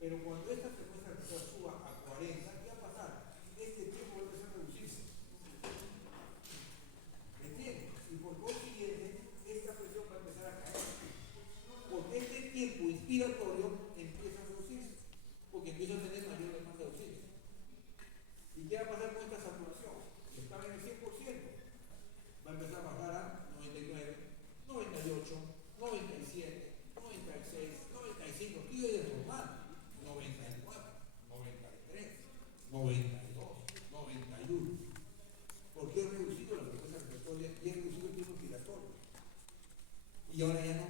Pero cuando esta frecuencia arterial suba a 40, ¿qué va a pasar? Este tiempo va a empezar a reducirse. ¿Me entiendes? Y por consiguiente, esta presión va a empezar a caer. Porque este tiempo inspiratorio empieza a reducirse. Porque empieza a tener mayor demanda de oxígeno. ¿Y qué va a pasar con esta saturación? Si estaba en el 100%, va a empezar a bajar a 99, 98, 97, 96, 95, aquí es normal, 94, 93, 92, 91. Porque he reducido la frecuencia respiratoria y he reducido el tiempo inspiratorio. Y ahora ya no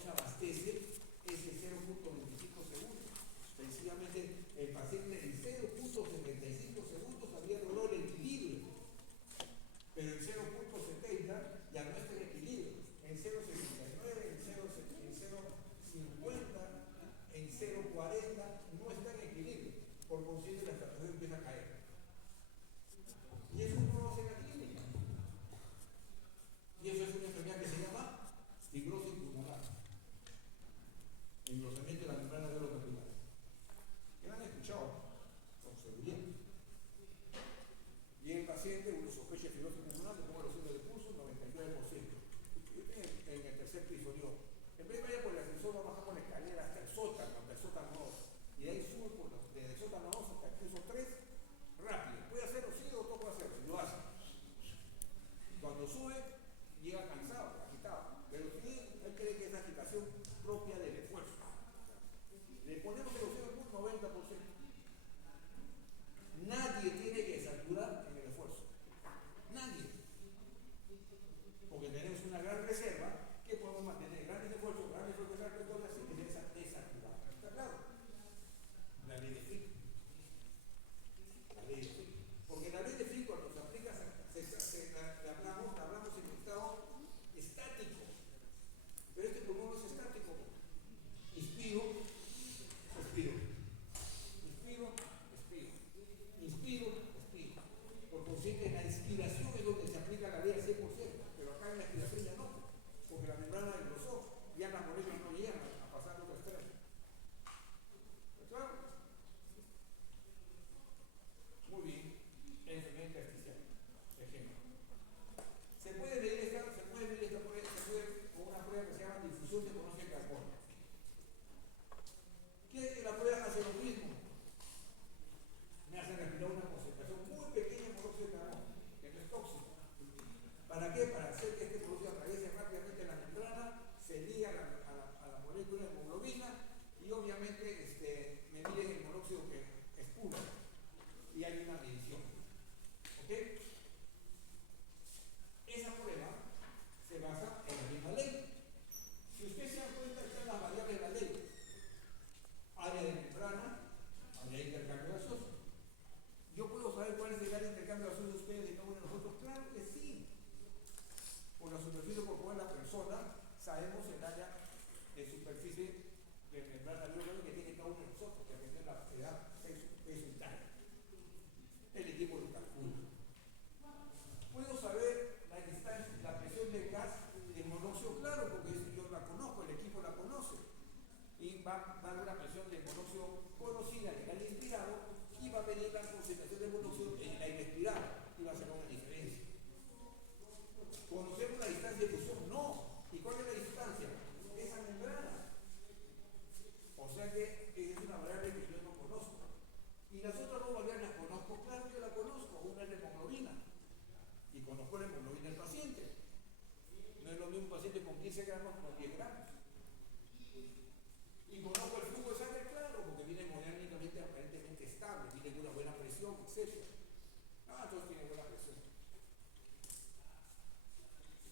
se abastece ese 0.25 segundos. Sencillamente el paciente en 0.75 segundos había logrado el equilibrio. Pero en 0.70 ya no está en equilibrio. En 0.69, en 0.50, en 0.40 no está en equilibrio. Por consiguiente la saturación empieza a caer. Y eso no lo hace la clínica. Y eso es una enfermedad que se llama fibrosis pulmonar. Engrosamiento de la membrana alveolo-capilar. ¿Ya lo han escuchado? Con seguridad. Y el paciente, uno sospecha de fibrosis pulmonar, le pongo los signos de pulso, 99%. En el tercer piso, digo, en vez de vaya por el ascensor, va a bajar por la escalera hasta el sótano 2. Y de ahí sube desde el sótano 2 hasta el piso 3, rápido. ¿Puede hacerlo? Sí, o no puede hacerlo. Si lo hace. Cuando sube, llega cansado, agitado. Pero si él cree que es agitación propia del esfuerzo. Le ponemos el oxígeno por 90%. Nadie tiene que saturar en el esfuerzo. Nadie. Porque tenemos una gran reserva que podemos mantener grandes esfuerzos, grandes frecuencias respiratorias sin tener esa desactivar. ¿Está claro? La ley de Fick. La ley de Fick. Porque la ley de Fick cuando se aplica, hablamos en estado estático. Pero este pulmón no es estático. Inspiro, expiro. Inspiro, expiro. Inspiro, expiro. Por consiguiente, la inspiración es donde se aplica la ley al 100%, pero acá en la expiración ya no, porque la membrana engrosó, ya las moléculas no llegan a pasar a otro extremo. ¿Está claro? Muy bien. Enfermedad intersticial. Ejemplo. Se puede medir esta prueba, con una prueba que se llama difusión de monóxido de carbono. ¿Qué la prueba hace lo mismo? Me hace respirar una concentración muy pequeña de monóxido de carbono, que no es tóxico. ¿Para qué? Para hacer que este monóxido atraviese rápidamente la membrana, se liga a la molécula de hemoglobina y obviamente me miden el monóxido que es puro. Y hay una medición. ¿Ok? Esa prueba se basa en la misma ley. Si ustedes se dan cuenta, están las variables de la ley. Área de membrana, área de intercambio gaseoso. ¿Yo puedo saber cuál es el área de intercambio gaseoso de ustedes y cada uno de nosotros? Claro que sí. Por la superficie corporal de la persona, sabemos el área de superficie de membrana alveolar que tiene cada uno de nosotros, que depende de la edad, sexo, peso y talla. El equipo lo calcula. Puedo saber la distancia, la presión del gas de monóxido, claro, porque yo la conozco, el equipo la conoce. Y va a dar una presión de monóxido conocida en el aire inspirado y va a medir la concentración de monóxido en el aire expirado y va a hacer una diferencia. ¿Conocemos la distancia de fusión? No. ¿Y cuál es la distancia? Esa membrana. O sea que es una variable que yo no conozco. Y las otras dos variables las conozco, claro que la conozco. Una es la hemoglobina. Y conozco la hemoglobina del paciente. No es lo mismo un paciente con 15 gramos que con 10 gramos. Y conozco el flujo de sangre, claro, porque viene hemodinámicamente aparentemente estable, tiene una buena presión, etc. Entonces tiene buena presión.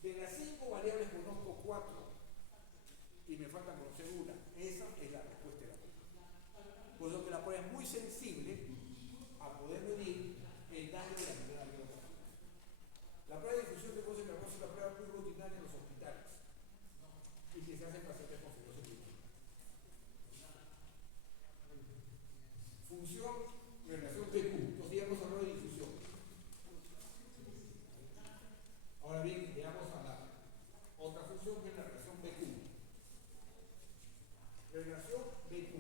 De las 5 variables conozco 4 y me falta conocer una. Esa es la respuesta de la prueba. Por eso que la prueba es muy sensible a poder medir el daño de la membrana alveolar. La prueba de difusión de monóxido de carbono es una prueba muy rutinaria en los hospitales y que se hace en pacientes con fibrosis pulmonar. Función, relación PQ. Entonces ya hemos hablado de difusión. Ahora bien, veamos a la otra función que es la relación BQ. Relación BQ.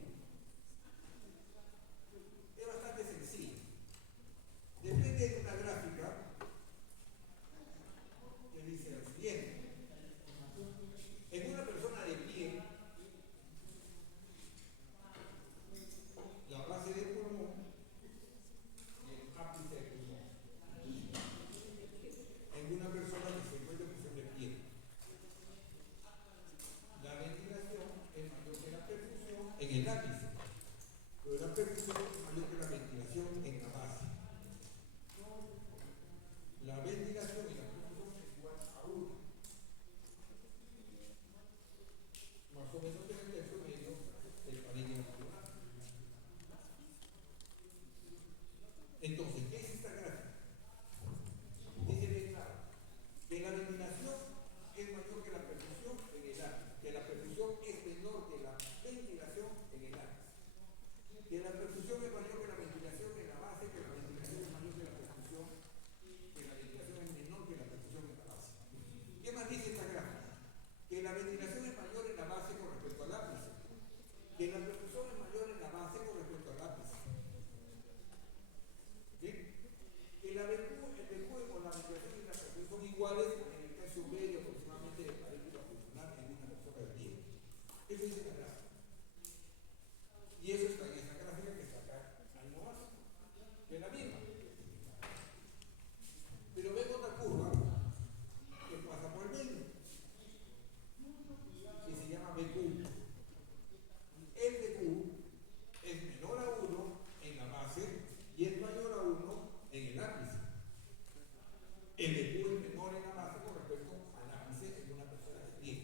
el ápice, pero la perfusión es mayor que la ventilación en la base. La ventilación y la perfusión es igual a 1. Más o menos en el tercio medio del parénquima pulmonar. Entonces, ¿qué es esta gráfica? Dice bien claro que la ventilación es mayor que la perfusión en el ápice, que la perfusión es menor que la ventilación en el ápice, que la perfusión es mayor que la ventilación en la base, que la ventilación es mayor que la perfusión, que la ventilación es menor que la perfusión en la base. ¿Qué más dice esta gráfica? Que la ventilación es mayor en la base con respecto al ápice, que la perfusión es mayor en la base con respecto al ápice. ¿Sí? Que la BQ, el BQ con la ventilación y la perfusión son iguales en el tercio medio aproximadamente del parénquima pulmonar en una persona de pie. Eso dice la gráfica. Y eso está en esa gráfica que está acá, ahí nomás, que es la misma. Pero ven otra curva que pasa por el medio, que se llama BQ. El BQ es menor a 1 en la base y es mayor a 1 en el ápice. El BQ es menor en la base con respecto al ápice en una persona de pie.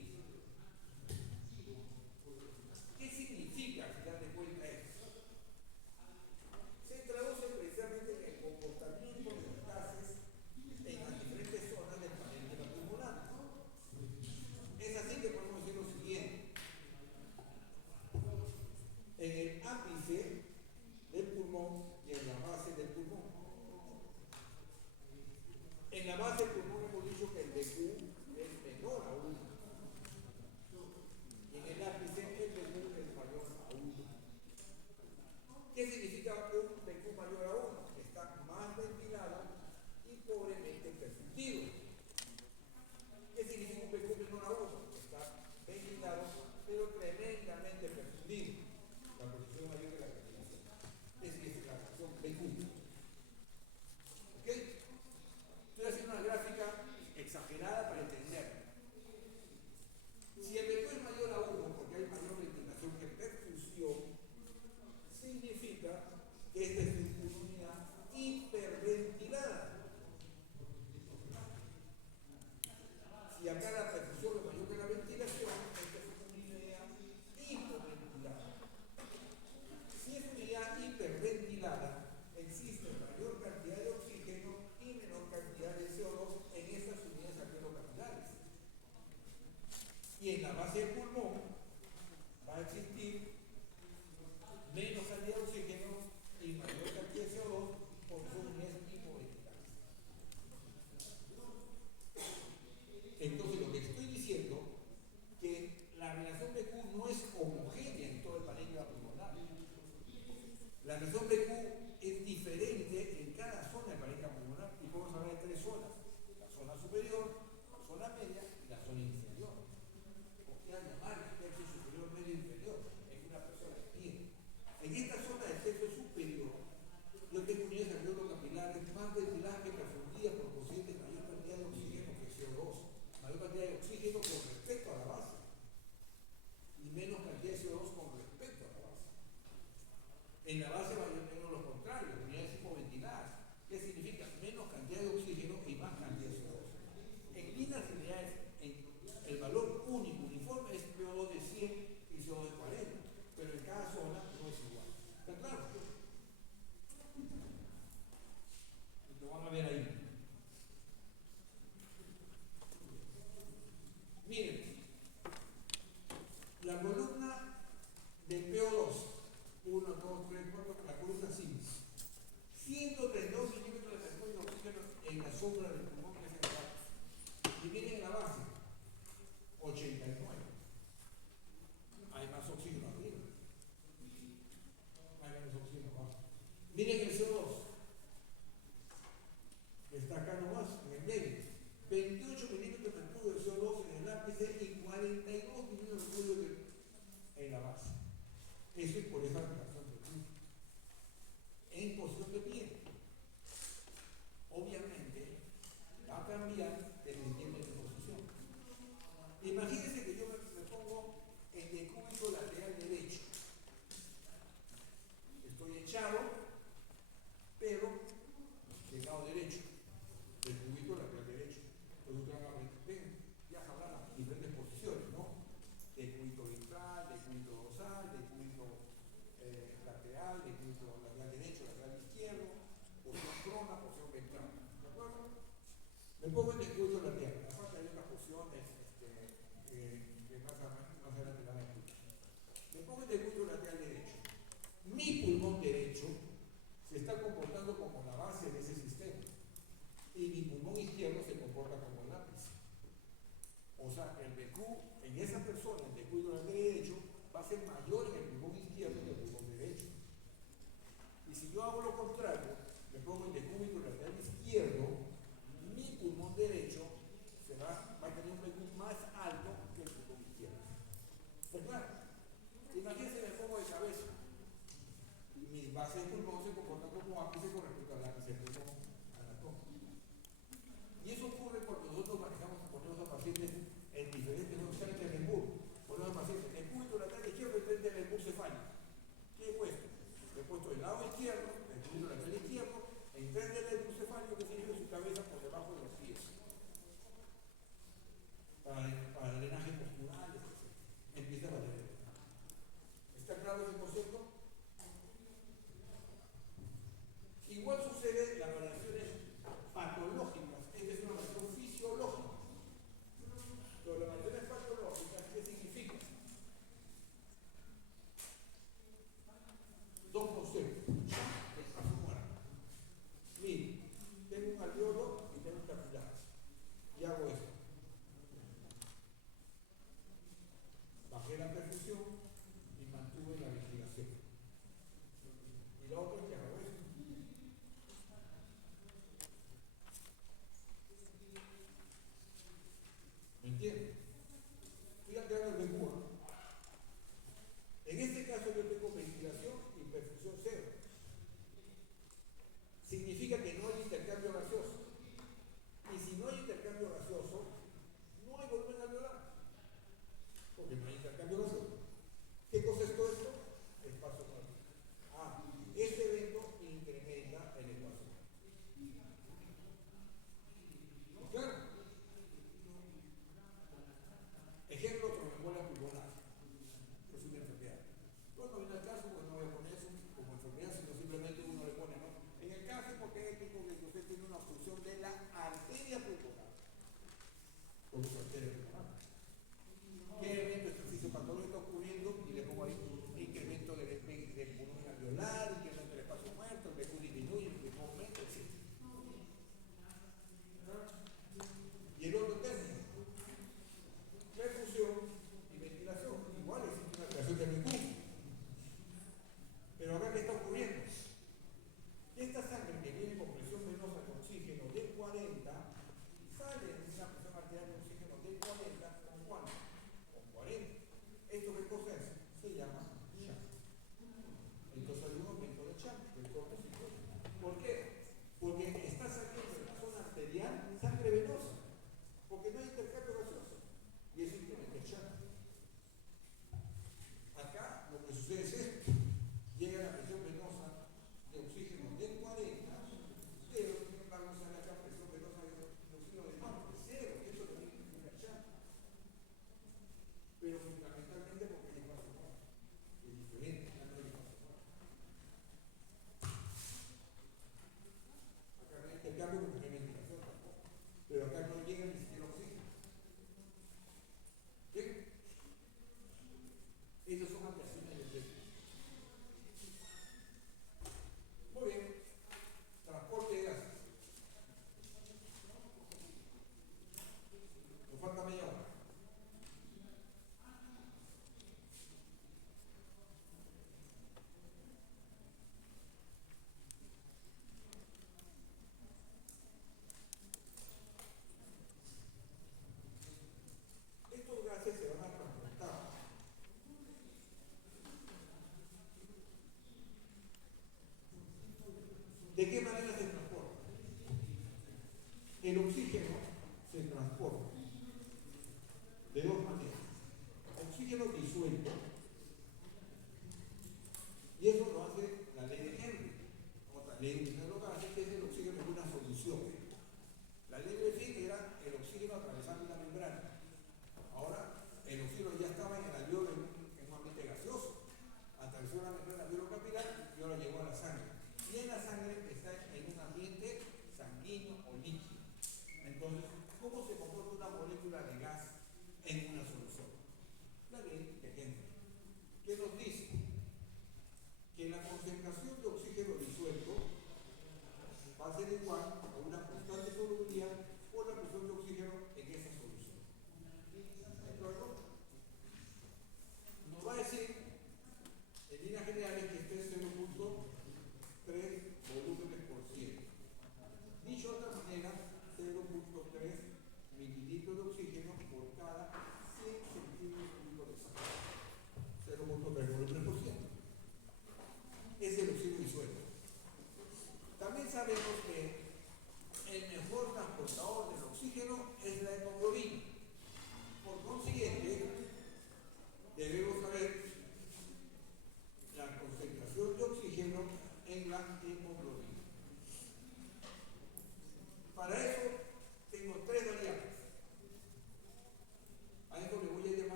¿Qué significa, si dan de cuenta esto? Se traduce precisamente en el comportamiento de los gases en las diferentes zonas del parénquima pulmonar. Es así que podemos decir lo siguiente. En el ápice del pulmón y en la base del pulmón. En la base del pulmón hemos dicho que el BQ es menor a 1. Y en el ápice el BQ es mayor a 1. ¿Qué significa un BQ mayor a 1? Que está más ventilado y pobremente perfundido. ¿Qué significa un BQ menor a 1? Que está ventilado pero tremendamente perfundido. La perfusión mayor que la ventilación. Es la razón BQ. ¿Ok? Estoy haciendo una gráfica exagerada para entender. Si el BQ es mayor a 1, porque hay mayor ventilación que perfusión, significa que esta es una unidad hiperventilada. Si acá la perfusión es mayor que la ventilación, esta es una unidad hiperventilada. Si es unidad hiperventilada, existe mayor cantidad de oxígeno y menor cantidad de CO2 en estas unidades alveolo-capilares. Y en la base del pulmón va a existir menos cantidad de oxígeno y mayor cantidad de CO2 por son unidades hipoventiladas. Entonces lo que estoy diciendo que la relación BQ no es homogénea en todo el parénquima pulmonar. La relación BQ es diferente en cada zona del parénquima pulmonar y podemos hablar de 3 zonas: la zona superior, la zona media y la zona inferior. O sea, llamar el tercio superior, medio, inferior en una lateral, decúbito lateral derecho, lateral izquierdo, porción prona, porción ventral. ¿De acuerdo? Me pongo en decúbito lateral. Aparte hay otras porciones que más adelante van a explicar. Me pongo en decúbito lateral derecho. Mi pulmón derecho se está comportando como la base de ese sistema y mi pulmón izquierdo se comporta como el ápice. O sea, el BQ en esa persona, el decúbito lateral derecho, va a ser mayor en el pulmón izquierdo que el pulmón derecho. Y si yo hago lo contrario, me pongo en decúbito lateral izquierdo, mi pulmón derecho va a tener un BQ más alto que el pulmón izquierdo. Pues claro, imagínense, me pongo de cabeza. Mis bases de pulmón se comportan como ápice con respecto al ápice del pulmón anatómico. Y eso ocurre cuando nosotros ponemos a pacientes en diferentes hospitales de Lemur. Ponemos a pacientes en el cúbito lateral izquierdo y frente al Lemur cefálico. ¿Qué he puesto? He puesto el lado izquierdo, el cúbito lateral izquierdo, enfrente del Lemur cefálico, que significa su cabeza por debajo de los pies. Para drenaje postural, etc. Empieza a valer. ¿Está claro ese concepto? Igual sucede las variaciones patológicas, esta es una variación fisiológica. Pero las variaciones patológicas, ¿qué significan? Dos conceptos. Espacio muerto. Miren, tengo un alveolo y tengo un capilar. Y hago esto. Bajé la perfusión y mantuve la ventilación. Y la otra es que hago esto. ¿Me entienden? Fíjate ahora el BQ. En este caso yo tengo ventilación y perfusión cero. Significa que no hay intercambio gaseoso. Y si no hay intercambio gaseoso, no hay volumen alveolar. Porque no hay intercambio gaseoso. ¿Qué cosa es todo esto? Espacio muerto. Este evento incrementa el espacio muerto. Claro. Ejemplo, tromboembolia pulmonar. Es una enfermedad. Bueno, en el caso, pues no voy a poner eso como enfermedad, sino simplemente uno le pone, ¿no? En el caso, porque es ético que usted tiene una obstrucción de la arteria pulmonar. Con su arteria pulmonar. ¿Qué evento fisiopatológico está ocurriendo? Y le pongo ahí incremento del volumen alveolar, incremento del espacio muerto, el BQ disminuye, el BQ aumenta, etc. Y el otro término, perfusión y ventilación. Igual existe una creación de BQ. Pero acá, ¿qué está ocurriendo? Esta sangre que viene con presión venosa con oxígeno del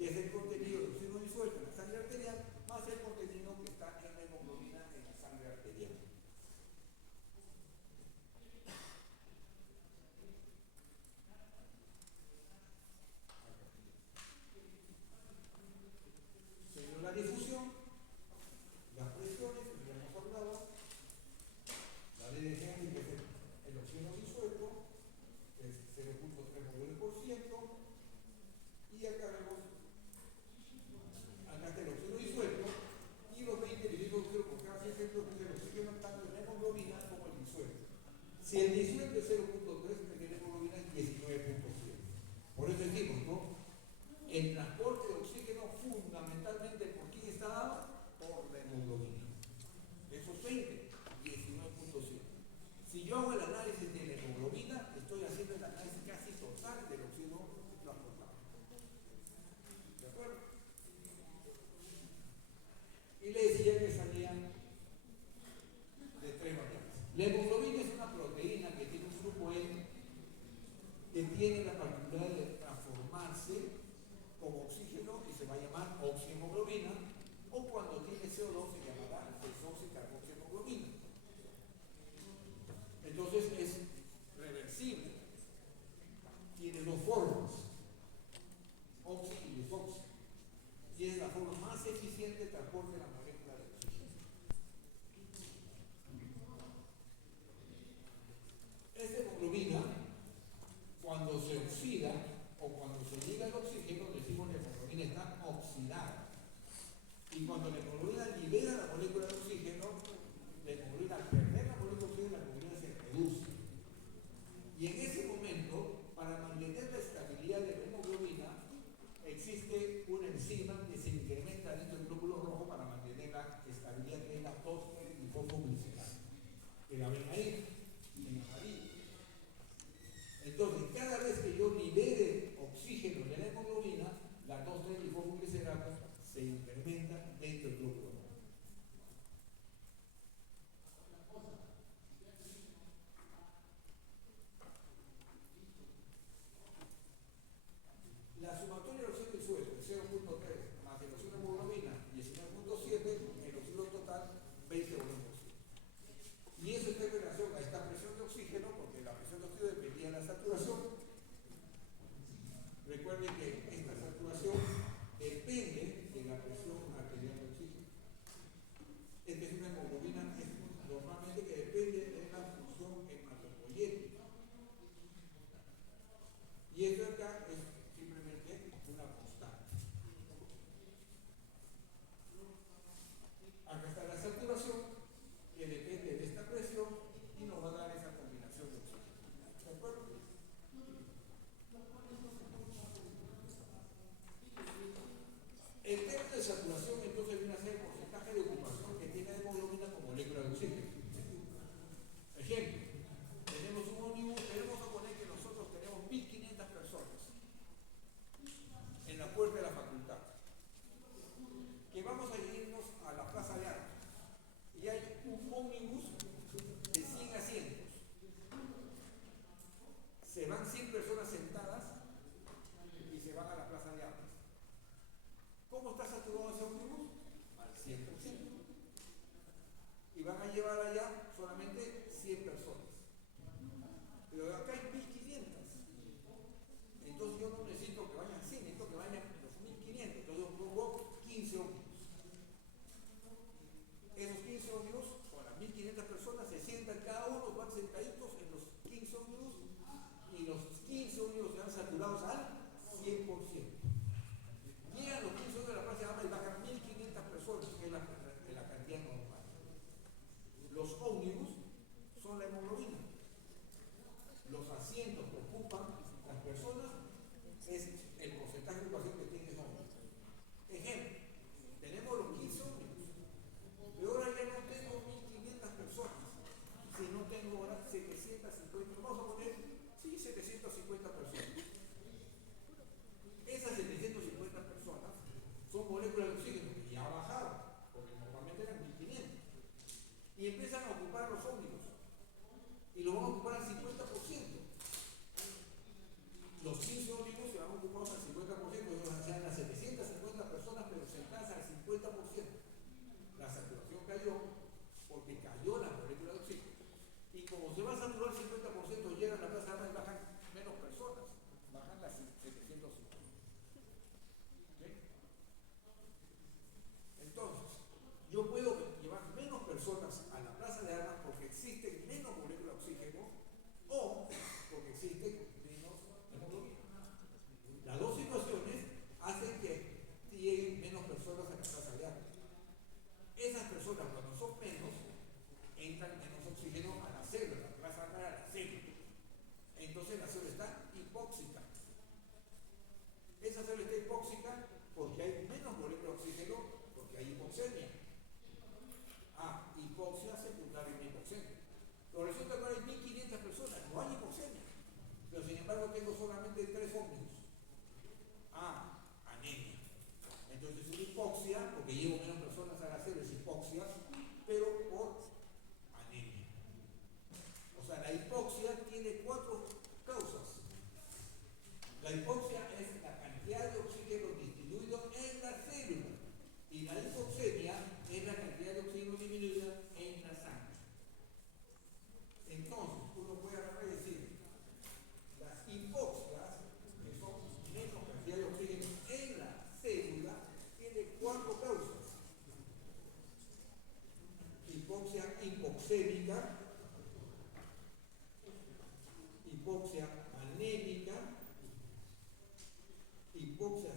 que es el contenido de oxígeno disuelto en la sangre arterial, más el contenido que está en la hemoglobina en la sangre arterial. Según la difusión, las presiones, como ya hemos hablado, la ley de Henry, que es el oxígeno disuelto, es 0.3 moles por ciento, y acá vemos, acá está el oxígeno disuelto, y los 20 mililitros por cada 100 centímetros de oxígeno tanto en la hemoglobina como el disuelto. Si el disuelto es 0.3, la hemoglobina es 19.7. Por eso decimos, ¿no? El transporte de oxígeno fundamentalmente, ¿por quién está dado? Por la hemoglobina. Esos 20, 19.7. Si yo hago el análisis de la hemoglobina, estoy haciendo el análisis casi total del oxígeno transportado. ¿De acuerdo? Y le decía que salían de 3 variables. La hemoglobina es una proteína que tiene un grupo N que tiene la particularidad de transformarse como oxígeno y se va a llamar oxihemoglobina, o cuando tiene CO2 se llamará desoxicarboxiemoglobina. Entonces es reversible, tiene dos formas, oxi y desoxi, y es la forma más eficiente de transporte de la molécula de oxígeno. Esta hemoglobina, cuando se oxida o cuando se liga el oxígeno, decimos que la hemoglobina está oxidada. Y cuando la hemoglobina libera la molécula de oxígeno, la hemoglobina al perder la molécula de oxígeno, la hemoglobina se reduce. Y en ese momento, para mantener la estabilidad de la hemoglobina, existe una enzima que se incrementa dentro del glóbulo rojo para mantener la estabilidad de la 2,3-glifosaminoglicicana. Que la ven ahí, en amarillo. Entonces, cada vez que yo libere oxígeno de la hemoglobina, la 2,3-glifosaminoglicicana se incrementa dentro del glóbulo rojo. La sumatoria del oxígeno disuelto es 0.3 más el oxígeno de hemoglobina 19.7, el oxígeno total 20 volúmenes. Y eso está en relación a esta presión de oxígeno, porque la presión de oxígeno dependía de la saturación. Recuerden que esta saturación depende de la presión arterial de oxígeno. Esta es una hemoglobina normalmente que depende de la función hematopoyética. Y esto acá es simplemente una constante. Acá está la saturación, que depende de esta presión y nos va a dar esa combinación de oxígeno. ¿De acuerdo? El término de saturación entonces viene a ser el porcentaje de ocupación que tiene la hemoglobina con molécula de oxígeno. Ejemplo, tenemos un ómnibus, queremos suponer que nosotros tenemos 1500 personas en la puerta de la facultad, que vamos a irnos a la Plaza de Armas y hay un ómnibus de 100 asientos. Se van 100 personas sentadas y se van a la Plaza de Armas. ¿Cómo está saturado ese ómnibus? Al 100%. Y van a llevar allá solamente 100 personas. Pero acá hay 1500. Entonces yo no necesito que vayan 100, necesito que vayan los 1500. Entonces yo pongo 15 ómnibus. Esos 15 ómnibus, con las 1500 personas, se sientan cada uno, van sentaditos en los 15 ómnibus y los 15 ómnibus se van saturados al 100%. Llegan los 15 ómnibus de la Plaza de Armas y bajan 1500 personas, que es la cantidad normal. Los ómnibus son la hemoglobina. Los solamente tres ómnicos. A, anemia. Entonces una hipoxia, porque llevo menos personas al hacer es hipoxia, pero por anemia. O sea, la hipoxia tiene cuatro causas. La hipoxia es la cantidad de oxígeno distribuido en la célula y la hipoxemia es la cantidad de oxígeno disminuida en la sangre. Entonces, uno puede agarrar y decir, las hipoxias, que son menos cantidad de oxígeno en la célula, tiene cuatro causas. Hipoxia hipoxémica, hipoxia anémica, hipoxia